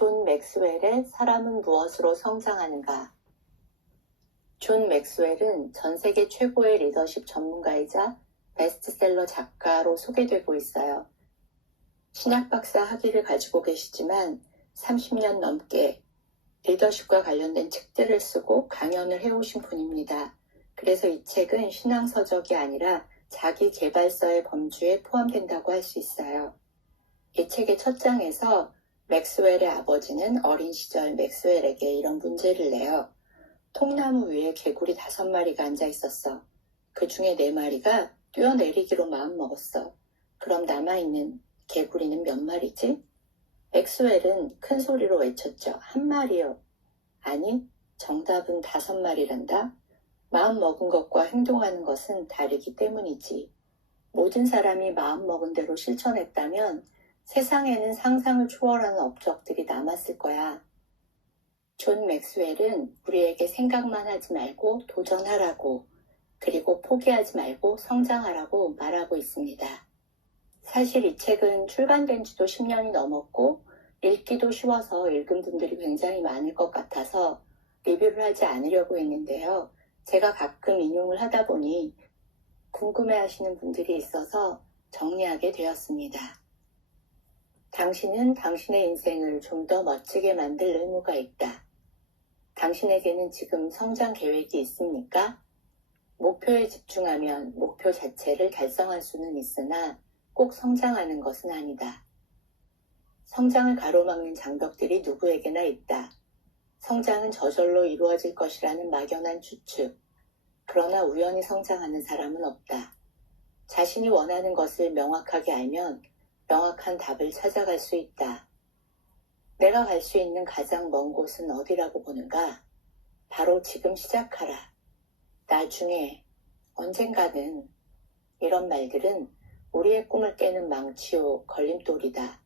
존 맥스웰의 사람은 무엇으로 성장하는가? 존 맥스웰은 전 세계 최고의 리더십 전문가이자 베스트셀러 작가로 소개되고 있어요. 신학박사 학위를 가지고 계시지만 30년 넘게 리더십과 관련된 책들을 쓰고 강연을 해오신 분입니다. 그래서 이 책은 신앙서적이 아니라 자기 개발서의 범주에 포함된다고 할 수 있어요. 이 책의 첫 장에서 맥스웰의 아버지는 어린 시절 맥스웰에게 이런 문제를 내요. 통나무 위에 개구리 5마리가 앉아 있었어. 그 중에 4마리가 뛰어내리기로 마음먹었어. 그럼 남아있는 개구리는 몇 마리지? 맥스웰은 큰 소리로 외쳤죠. 1마리요. 아니, 정답은 5마리란다. 마음먹은 것과 행동하는 것은 다르기 때문이지. 모든 사람이 마음먹은 대로 실천했다면 세상에는 상상을 초월하는 업적들이 남았을 거야. 존 맥스웰은 우리에게 생각만 하지 말고 도전하라고, 그리고 포기하지 말고 성장하라고 말하고 있습니다. 사실 이 책은 출간된 지도 10년이 넘었고 읽기도 쉬워서 읽은 분들이 굉장히 많을 것 같아서 리뷰를 하지 않으려고 했는데요. 제가 가끔 인용을 하다 보니 궁금해하시는 분들이 있어서 정리하게 되었습니다. 당신은 당신의 인생을 좀 더 멋지게 만들 의무가 있다. 당신에게는 지금 성장 계획이 있습니까? 목표에 집중하면 목표 자체를 달성할 수는 있으나 꼭 성장하는 것은 아니다. 성장을 가로막는 장벽들이 누구에게나 있다. 성장은 저절로 이루어질 것이라는 막연한 추측. 그러나 우연히 성장하는 사람은 없다. 자신이 원하는 것을 명확하게 알면 명확한 답을 찾아갈 수 있다. 내가 갈 수 있는 가장 먼 곳은 어디라고 보는가? 바로 지금 시작하라. 나중에, 언젠가는 이런 말들은 우리의 꿈을 깨는 망치요, 걸림돌이다.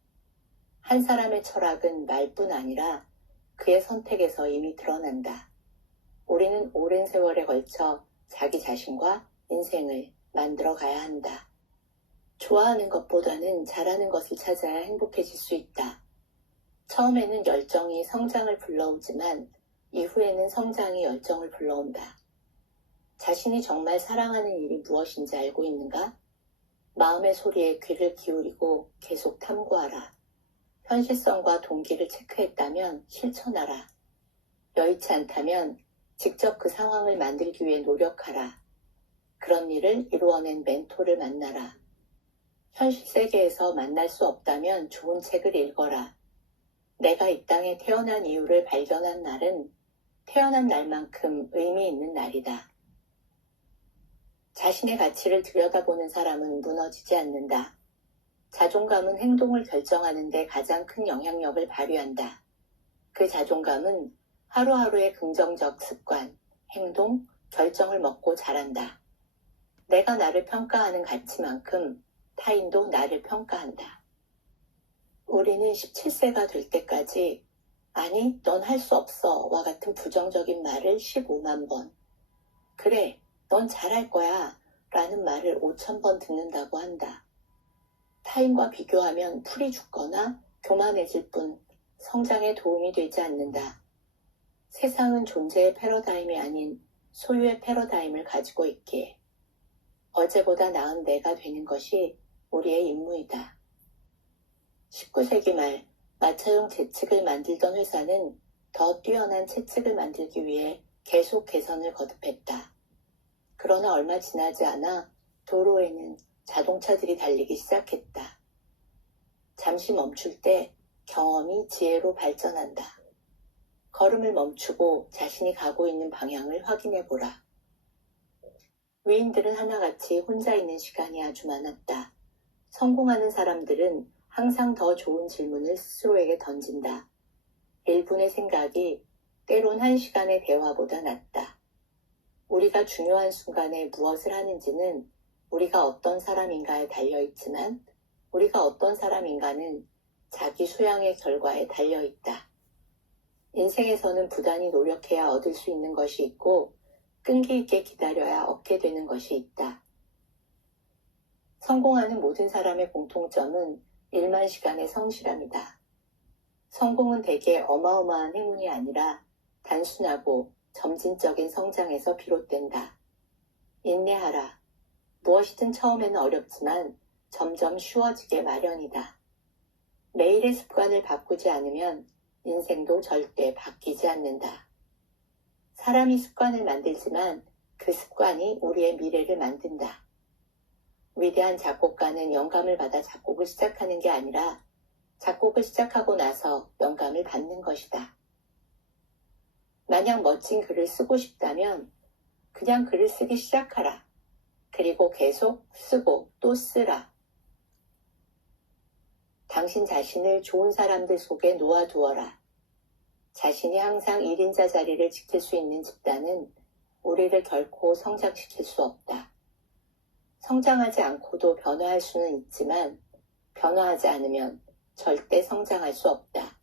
한 사람의 철학은 말뿐 아니라 그의 선택에서 이미 드러난다. 우리는 오랜 세월에 걸쳐 자기 자신과 인생을 만들어 가야 한다. 좋아하는 것보다는 잘하는 것을 찾아야 행복해질 수 있다. 처음에는 열정이 성장을 불러오지만 이후에는 성장이 열정을 불러온다. 자신이 정말 사랑하는 일이 무엇인지 알고 있는가? 마음의 소리에 귀를 기울이고 계속 탐구하라. 현실성과 동기를 체크했다면 실천하라. 여의치 않다면 직접 그 상황을 만들기 위해 노력하라. 그런 일을 이루어낸 멘토를 만나라. 현실 세계에서 만날 수 없다면 좋은 책을 읽어라. 내가 이 땅에 태어난 이유를 발견한 날은 태어난 날만큼 의미 있는 날이다. 자신의 가치를 들여다보는 사람은 무너지지 않는다. 자존감은 행동을 결정하는 데 가장 큰 영향력을 발휘한다. 그 자존감은 하루하루의 긍정적 습관, 행동, 결정을 먹고 자란다. 내가 나를 평가하는 가치만큼 타인도 나를 평가한다. 우리는 17세가 될 때까지 아니, 넌 할 수 없어 와 같은 부정적인 말을 15만 번, 그래, 넌 잘할 거야 라는 말을 5,000번 듣는다고 한다. 타인과 비교하면 풀이 죽거나 교만해질 뿐 성장에 도움이 되지 않는다. 세상은 존재의 패러다임이 아닌 소유의 패러다임을 가지고 있기에 어제보다 나은 내가 되는 것이 우리의 임무이다. 19세기 말 마차용 제측을 만들던 회사는 더 뛰어난 채측을 만들기 위해 계속 개선을 거듭했다. 그러나 얼마 지나지 않아 도로에는 자동차들이 달리기 시작했다. 잠시 멈출 때 경험이 지혜로 발전한다. 걸음을 멈추고 자신이 가고 있는 방향을 확인해보라. 위인들은 하나같이 혼자 있는 시간이 아주 많았다. 성공하는 사람들은 항상 더 좋은 질문을 스스로에게 던진다. 1분의 생각이 때론 1시간의 대화보다 낫다. 우리가 중요한 순간에 무엇을 하는지는 우리가 어떤 사람인가에 달려있지만 우리가 어떤 사람인가는 자기 수양의 결과에 달려있다. 인생에서는 부단히 노력해야 얻을 수 있는 것이 있고 끈기 있게 기다려야 얻게 되는 것이 있다. 성공하는 모든 사람의 공통점은 1만 시간의 성실함이다. 성공은 대개 어마어마한 행운이 아니라 단순하고 점진적인 성장에서 비롯된다. 인내하라. 무엇이든 처음에는 어렵지만 점점 쉬워지게 마련이다. 매일의 습관을 바꾸지 않으면 인생도 절대 바뀌지 않는다. 사람이 습관을 만들지만 그 습관이 우리의 미래를 만든다. 위대한 작곡가는 영감을 받아 작곡을 시작하는 게 아니라 작곡을 시작하고 나서 영감을 받는 것이다. 만약 멋진 글을 쓰고 싶다면 그냥 글을 쓰기 시작하라. 그리고 계속 쓰고 또 쓰라. 당신 자신을 좋은 사람들 속에 놓아두어라. 자신이 항상 1인자 자리를 지킬 수 있는 집단은 우리를 결코 성장시킬 수 없다. 성장하지 않고도 변화할 수는 있지만 변화하지 않으면 절대 성장할 수 없다.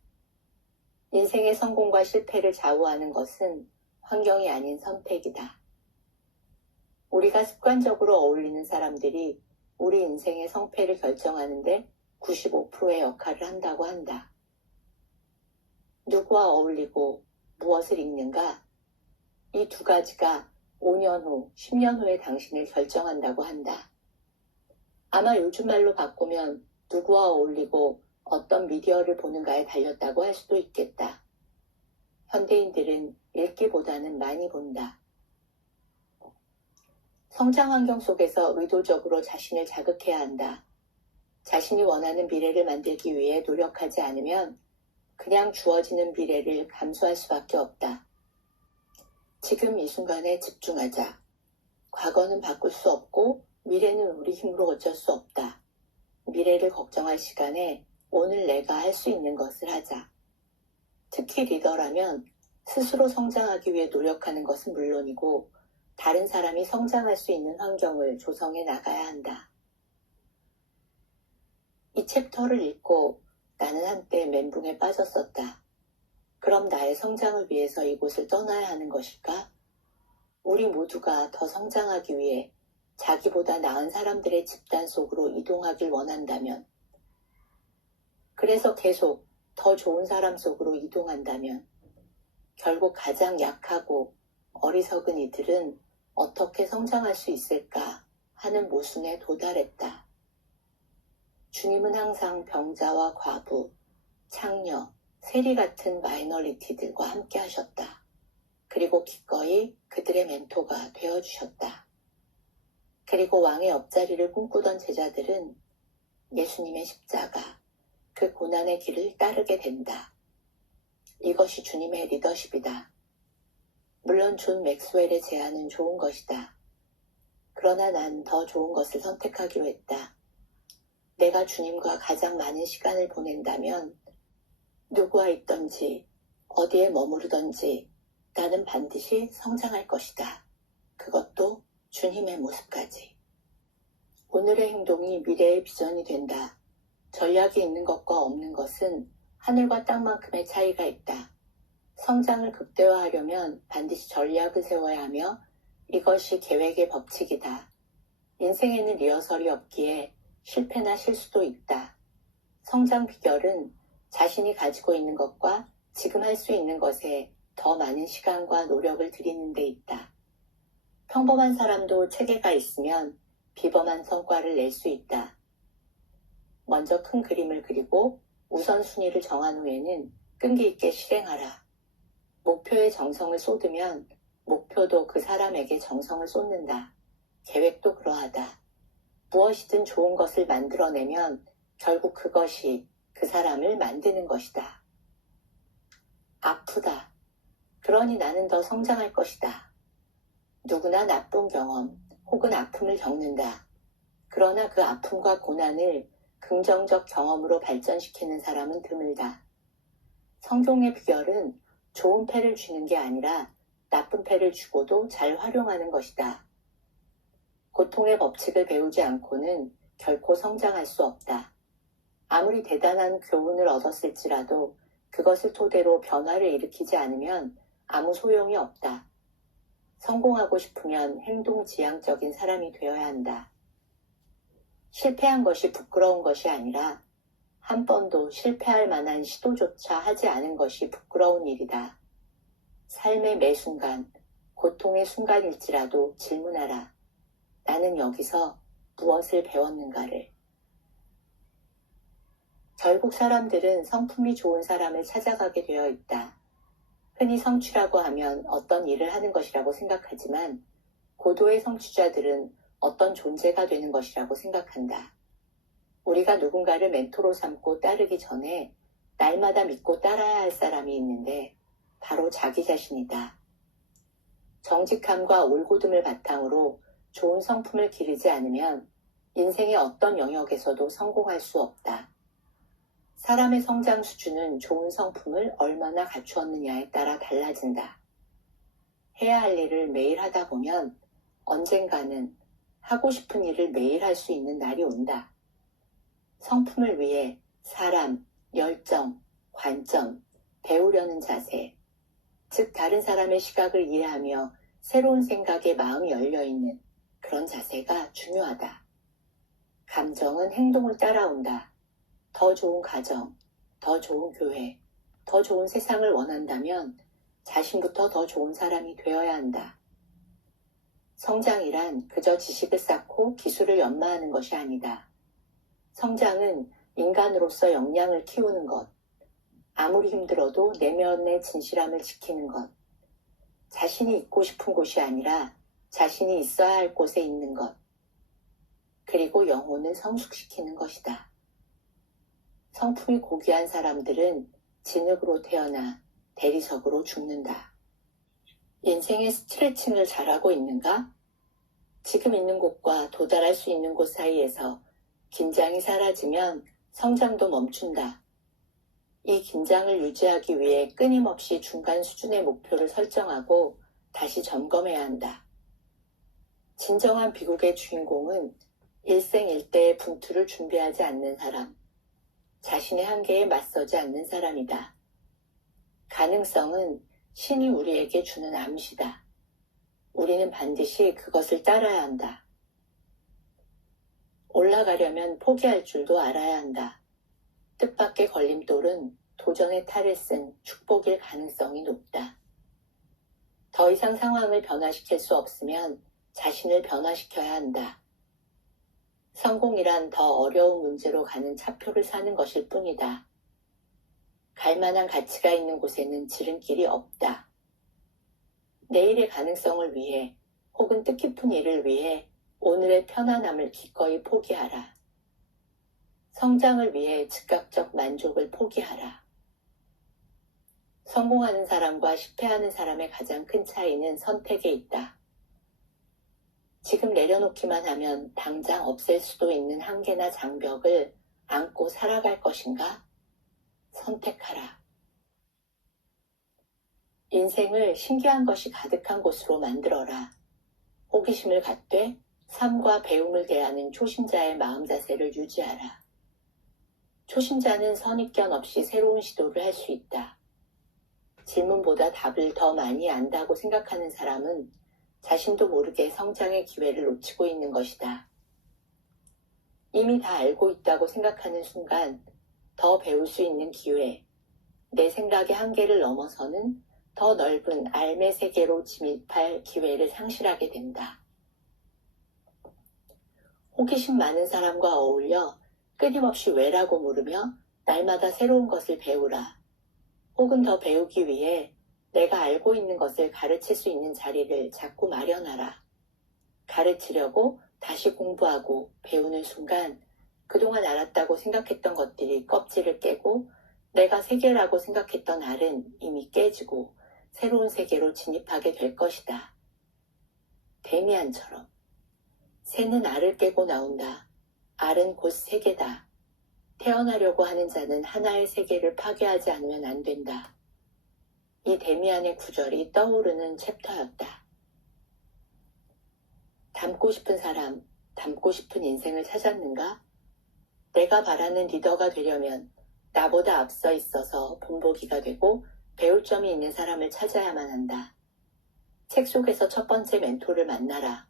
인생의 성공과 실패를 좌우하는 것은 환경이 아닌 선택이다. 우리가 습관적으로 어울리는 사람들이 우리 인생의 성패를 결정하는데 95%의 역할을 한다고 한다. 누구와 어울리고 무엇을 읽는가? 이 두 가지가 5년 후, 10년 후의 당신을 결정한다고 한다. 아마 요즘 말로 바꾸면 누구와 어울리고 어떤 미디어를 보는가에 달렸다고 할 수도 있겠다. 현대인들은 읽기보다는 많이 본다. 성장 환경 속에서 의도적으로 자신을 자극해야 한다. 자신이 원하는 미래를 만들기 위해 노력하지 않으면 그냥 주어지는 미래를 감수할 수밖에 없다. 지금 이 순간에 집중하자. 과거는 바꿀 수 없고 미래는 우리 힘으로 어쩔 수 없다. 미래를 걱정할 시간에 오늘 내가 할 수 있는 것을 하자. 특히 리더라면 스스로 성장하기 위해 노력하는 것은 물론이고 다른 사람이 성장할 수 있는 환경을 조성해 나가야 한다. 이 챕터를 읽고 나는 한때 멘붕에 빠졌었다. 그럼 나의 성장을 위해서 이곳을 떠나야 하는 것일까? 우리 모두가 더 성장하기 위해 자기보다 나은 사람들의 집단 속으로 이동하길 원한다면, 그래서 계속 더 좋은 사람 속으로 이동한다면, 결국 가장 약하고 어리석은 이들은 어떻게 성장할 수 있을까 하는 모순에 도달했다. 주님은 항상 병자와 과부, 창녀, 세리 같은 마이너리티들과 함께 하셨다. 그리고 기꺼이 그들의 멘토가 되어주셨다. 그리고 왕의 옆자리를 꿈꾸던 제자들은 예수님의 십자가, 그 고난의 길을 따르게 된다. 이것이 주님의 리더십이다. 물론 존 맥스웰의 제안은 좋은 것이다. 그러나 난 더 좋은 것을 선택하기로 했다. 내가 주님과 가장 많은 시간을 보낸다면 누구와 있던지 어디에 머무르던지 나는 반드시 성장할 것이다. 그것도 주님의 모습까지. 오늘의 행동이 미래의 비전이 된다. 전략이 있는 것과 없는 것은 하늘과 땅만큼의 차이가 있다. 성장을 극대화하려면 반드시 전략을 세워야 하며 이것이 계획의 법칙이다. 인생에는 리허설이 없기에 실패나 실수도 있다. 성장 비결은 자신이 가지고 있는 것과 지금 할 수 있는 것에 더 많은 시간과 노력을 들이는 데 있다. 평범한 사람도 체계가 있으면 비범한 성과를 낼 수 있다. 먼저 큰 그림을 그리고 우선순위를 정한 후에는 끈기 있게 실행하라. 목표에 정성을 쏟으면 목표도 그 사람에게 정성을 쏟는다. 계획도 그러하다. 무엇이든 좋은 것을 만들어내면 결국 그것이 그 사람을 만드는 것이다. 아프다. 그러니 나는 더 성장할 것이다. 누구나 나쁜 경험 혹은 아픔을 겪는다. 그러나 그 아픔과 고난을 긍정적 경험으로 발전시키는 사람은 드물다. 성공의 비결은 좋은 패를 쥐는 게 아니라 나쁜 패를 쥐고도 잘 활용하는 것이다. 고통의 법칙을 배우지 않고는 결코 성장할 수 없다. 아무리 대단한 교훈을 얻었을지라도 그것을 토대로 변화를 일으키지 않으면 아무 소용이 없다. 성공하고 싶으면 행동지향적인 사람이 되어야 한다. 실패한 것이 부끄러운 것이 아니라 한 번도 실패할 만한 시도조차 하지 않은 것이 부끄러운 일이다. 삶의 매 순간, 고통의 순간일지라도 질문하라. 나는 여기서 무엇을 배웠는가를. 결국 사람들은 성품이 좋은 사람을 찾아가게 되어 있다. 흔히 성취라고 하면 어떤 일을 하는 것이라고 생각하지만 고도의 성취자들은 어떤 존재가 되는 것이라고 생각한다. 우리가 누군가를 멘토로 삼고 따르기 전에 날마다 믿고 따라야 할 사람이 있는데 바로 자기 자신이다. 정직함과 올곧음을 바탕으로 좋은 성품을 기르지 않으면 인생의 어떤 영역에서도 성공할 수 없다. 사람의 성장 수준은 좋은 성품을 얼마나 갖추었느냐에 따라 달라진다. 해야 할 일을 매일 하다 보면 언젠가는 하고 싶은 일을 매일 할 수 있는 날이 온다. 성품을 위해 사람, 열정, 관점, 배우려는 자세, 즉 다른 사람의 시각을 이해하며 새로운 생각에 마음이 열려있는 그런 자세가 중요하다. 감정은 행동을 따라온다. 더 좋은 가정, 더 좋은 교회, 더 좋은 세상을 원한다면 자신부터 더 좋은 사람이 되어야 한다. 성장이란 그저 지식을 쌓고 기술을 연마하는 것이 아니다. 성장은 인간으로서 역량을 키우는 것, 아무리 힘들어도 내면의 진실함을 지키는 것, 자신이 있고 싶은 곳이 아니라 자신이 있어야 할 곳에 있는 것, 그리고 영혼을 성숙시키는 것이다. 성품이 고귀한 사람들은 진흙으로 태어나 대리석으로 죽는다. 인생의 스트레칭을 잘하고 있는가? 지금 있는 곳과 도달할 수 있는 곳 사이에서 긴장이 사라지면 성장도 멈춘다. 이 긴장을 유지하기 위해 끊임없이 중간 수준의 목표를 설정하고 다시 점검해야 한다. 진정한 비극의 주인공은 일생일대의 분투를 준비하지 않는 사람, 자신의 한계에 맞서지 않는 사람이다. 가능성은 신이 우리에게 주는 암시다. 우리는 반드시 그것을 따라야 한다. 올라가려면 포기할 줄도 알아야 한다. 뜻밖의 걸림돌은 도전의 탈을 쓴 축복일 가능성이 높다. 더 이상 상황을 변화시킬 수 없으면 자신을 변화시켜야 한다. 성공이란 더 어려운 문제로 가는 차표를 사는 것일 뿐이다. 갈 만한 가치가 있는 곳에는 지름길이 없다. 내일의 가능성을 위해 혹은 뜻깊은 일을 위해 오늘의 편안함을 기꺼이 포기하라. 성장을 위해 즉각적 만족을 포기하라. 성공하는 사람과 실패하는 사람의 가장 큰 차이는 선택에 있다. 지금 내려놓기만 하면 당장 없앨 수도 있는 한계나 장벽을 안고 살아갈 것인가? 선택하라. 인생을 신기한 것이 가득한 곳으로 만들어라. 호기심을 갖되 삶과 배움을 대하는 초심자의 마음 자세를 유지하라. 초심자는 선입견 없이 새로운 시도를 할 수 있다. 질문보다 답을 더 많이 안다고 생각하는 사람은 자신도 모르게 성장의 기회를 놓치고 있는 것이다. 이미 다 알고 있다고 생각하는 순간 더 배울 수 있는 기회, 내 생각의 한계를 넘어서는 더 넓은 삶의 세계로 진입할 기회를 상실하게 된다. 호기심 많은 사람과 어울려 끊임없이 왜라고 물으며 날마다 새로운 것을 배우라. 혹은 더 배우기 위해 내가 알고 있는 것을 가르칠 수 있는 자리를 자꾸 마련하라. 가르치려고 다시 공부하고 배우는 순간 그동안 알았다고 생각했던 것들이 껍질을 깨고 내가 세계라고 생각했던 알은 이미 깨지고 새로운 세계로 진입하게 될 것이다. 데미안처럼 새는 알을 깨고 나온다. 알은 곧 세계다. 태어나려고 하는 자는 하나의 세계를 파괴하지 않으면 안 된다. 이 데미안의 구절이 떠오르는 챕터였다. 닮고 싶은 사람, 닮고 싶은 인생을 찾았는가? 내가 바라는 리더가 되려면 나보다 앞서 있어서 본보기가 되고 배울 점이 있는 사람을 찾아야만 한다. 책 속에서 첫 번째 멘토를 만나라.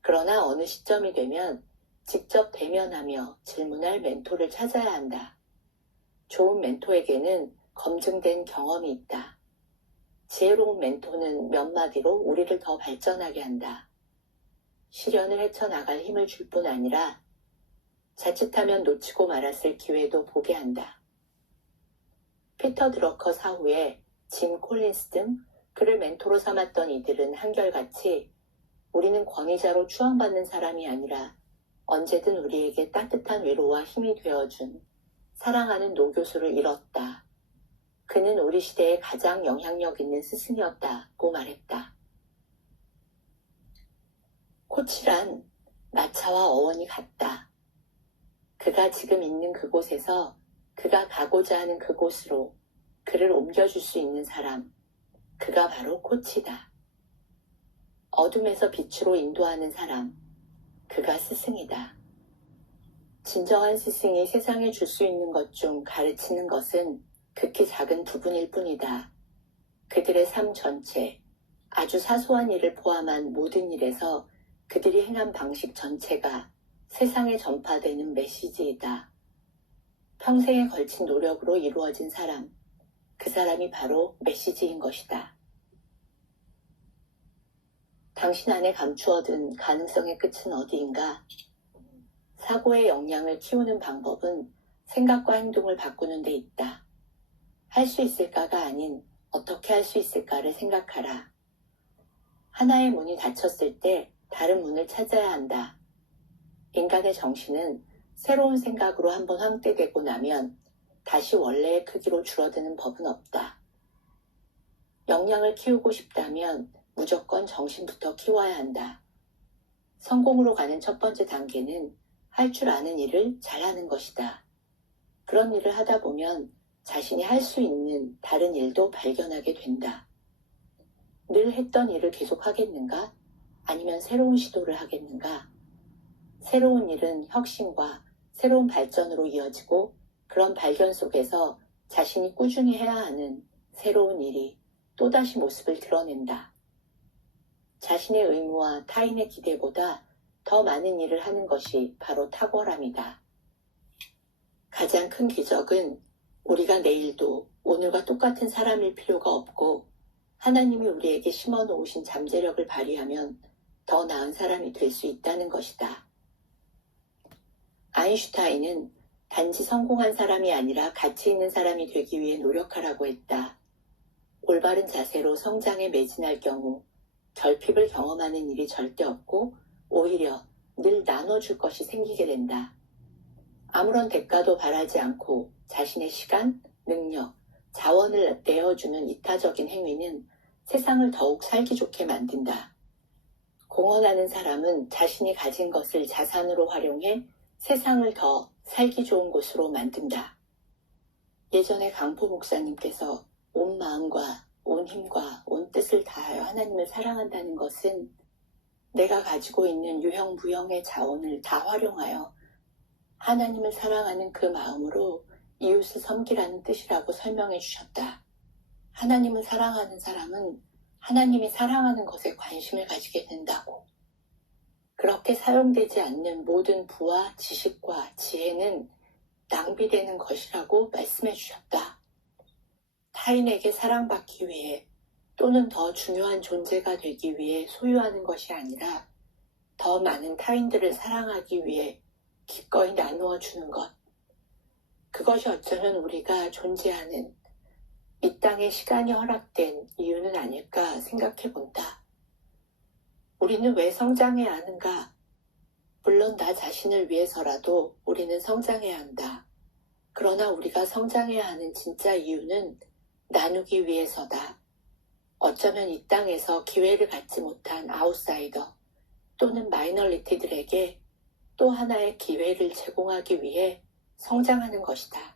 그러나 어느 시점이 되면 직접 대면하며 질문할 멘토를 찾아야 한다. 좋은 멘토에게는 검증된 경험이 있다. 지혜로운 멘토는 몇 마디로 우리를 더 발전하게 한다. 시련을 헤쳐나갈 힘을 줄 뿐 아니라 자칫하면 놓치고 말았을 기회도 보게 한다. 피터 드러커 사후에 짐 콜린스 등 그를 멘토로 삼았던 이들은 한결같이 우리는 권위자로 추앙받는 사람이 아니라 언제든 우리에게 따뜻한 위로와 힘이 되어준 사랑하는 노교수를 잃었다. 그는 우리 시대에 가장 영향력 있는 스승이었다고 말했다. 코치란 마차와 어원이 같다. 그가 지금 있는 그곳에서 그가 가고자 하는 그곳으로 그를 옮겨줄 수 있는 사람, 그가 바로 코치다. 어둠에서 빛으로 인도하는 사람, 그가 스승이다. 진정한 스승이 세상에 줄 수 있는 것 중 가르치는 것은 극히 작은 부분일 뿐이다. 그들의 삶 전체, 아주 사소한 일을 포함한 모든 일에서 그들이 행한 방식 전체가 세상에 전파되는 메시지이다. 평생에 걸친 노력으로 이루어진 사람, 그 사람이 바로 메시지인 것이다. 당신 안에 감추어둔 가능성의 끝은 어디인가? 사고의 역량을 키우는 방법은 생각과 행동을 바꾸는 데 있다. 할 수 있을까가 아닌 어떻게 할 수 있을까를 생각하라. 하나의 문이 닫혔을 때 다른 문을 찾아야 한다. 인간의 정신은 새로운 생각으로 한번 확대되고 나면 다시 원래의 크기로 줄어드는 법은 없다. 역량을 키우고 싶다면 무조건 정신부터 키워야 한다. 성공으로 가는 첫 번째 단계는 할 줄 아는 일을 잘하는 것이다. 그런 일을 하다 보면 자신이 할 수 있는 다른 일도 발견하게 된다. 늘 했던 일을 계속 하겠는가? 아니면 새로운 시도를 하겠는가? 새로운 일은 혁신과 새로운 발전으로 이어지고 그런 발견 속에서 자신이 꾸준히 해야 하는 새로운 일이 또다시 모습을 드러낸다. 자신의 의무와 타인의 기대보다 더 많은 일을 하는 것이 바로 탁월함이다. 가장 큰 기적은 우리가 내일도 오늘과 똑같은 사람일 필요가 없고 하나님이 우리에게 심어 놓으신 잠재력을 발휘하면 더 나은 사람이 될 수 있다는 것이다. 아인슈타인은 단지 성공한 사람이 아니라 가치 있는 사람이 되기 위해 노력하라고 했다. 올바른 자세로 성장에 매진할 경우 결핍을 경험하는 일이 절대 없고 오히려 늘 나눠줄 것이 생기게 된다. 아무런 대가도 바라지 않고 자신의 시간, 능력, 자원을 내어주는 이타적인 행위는 세상을 더욱 살기 좋게 만든다. 공헌하는 사람은 자신이 가진 것을 자산으로 활용해 세상을 더 살기 좋은 곳으로 만든다. 예전에 강포 목사님께서 온 마음과 온 힘과 온 뜻을 다하여 하나님을 사랑한다는 것은 내가 가지고 있는 유형무형의 자원을 다 활용하여 하나님을 사랑하는 그 마음으로 이웃을 섬기라는 뜻이라고 설명해 주셨다. 하나님을 사랑하는 사람은 하나님이 사랑하는 것에 관심을 가지게 된다고. 그렇게 사용되지 않는 모든 부와 지식과 지혜는 낭비되는 것이라고 말씀해 주셨다. 타인에게 사랑받기 위해 또는 더 중요한 존재가 되기 위해 소유하는 것이 아니라 더 많은 타인들을 사랑하기 위해 기꺼이 나누어 주는 것. 그것이 어쩌면 우리가 존재하는 이 땅에 시간이 허락된 이유는 아닐까 생각해 본다. 우리는 왜 성장해야 하는가? 물론 나 자신을 위해서라도 우리는 성장해야 한다. 그러나 우리가 성장해야 하는 진짜 이유는 나누기 위해서다. 어쩌면 이 땅에서 기회를 갖지 못한 아웃사이더 또는 마이너리티들에게 또 하나의 기회를 제공하기 위해 성장하는 것이다.